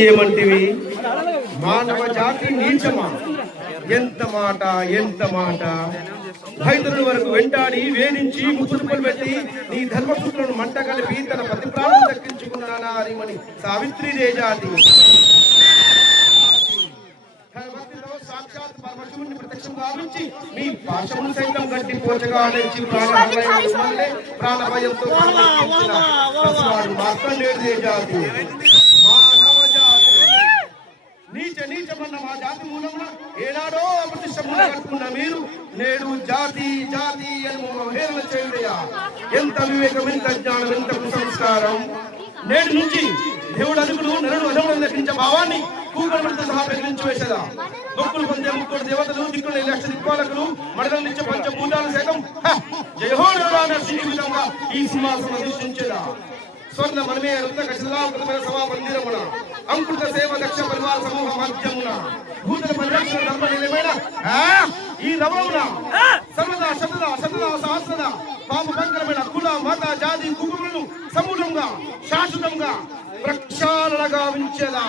ఏమంటివి? మానవ జాతి నీచమా? ఎంత మాట, ఎంత మాట! భైతరుల వరకు వెంటాడి వేధించి ముసుగులు పెట్టి నీ ధర్మసూత్రులను మంట కలిపి తన పతి ప్రాణం దక్కించుకున్నానా అరిమణి సావిత్రి జాతి. సాక్షాత్ పరమశివుని ప్రత్యక్షం గావించి మీ పాశమును సైతం గట్టి పోచగా నుంచి ప్రాణభయంతో మార్కండేయుడే జాతి. మానవ జాతి నీచమన్న మా జాతి మూలమున ఏనాడో అప్రతిష్టములు కట్టుకున్న మీరు నేడు జాతి జాతి అని హేళన చేయుడయా? ఎంత వివేకం, ఎంత జ్ఞానం, ఎంత కుసంస్కారం! నేటి నుంచి దేవుడు అదుగుడు నరుడు అదముడు లభించే భావాన్ని కూగలతో సహా బెదిరించి వేసేదా? మొక్కులు పొందే ముక్కుడు దేవతలు, దిక్కులు లక్ష దిక్పాలకులు, మడగల నుంచి పంచభూతాలు సైతం జయహో నరసింహ విధంగా ఈ సింహాసనం అధిష్ఠించేదా? స్వర్ణ మనమే రత్న శిలాకృతమైన సభా మందిరమున అంకుత సేవ దక్ష పరివార సమూహ మాధ్యమున భూతల పరిరక్షణ ధర్మ నిలయమైన ఈ రవమున సర్వదా శతదా సహస్రద పాప భంకరమైన కుల మత జాతి కుటుంబములను సమూలంగా శాశ్వతంగా ప్రక్షాళనగా ఉంచేదా?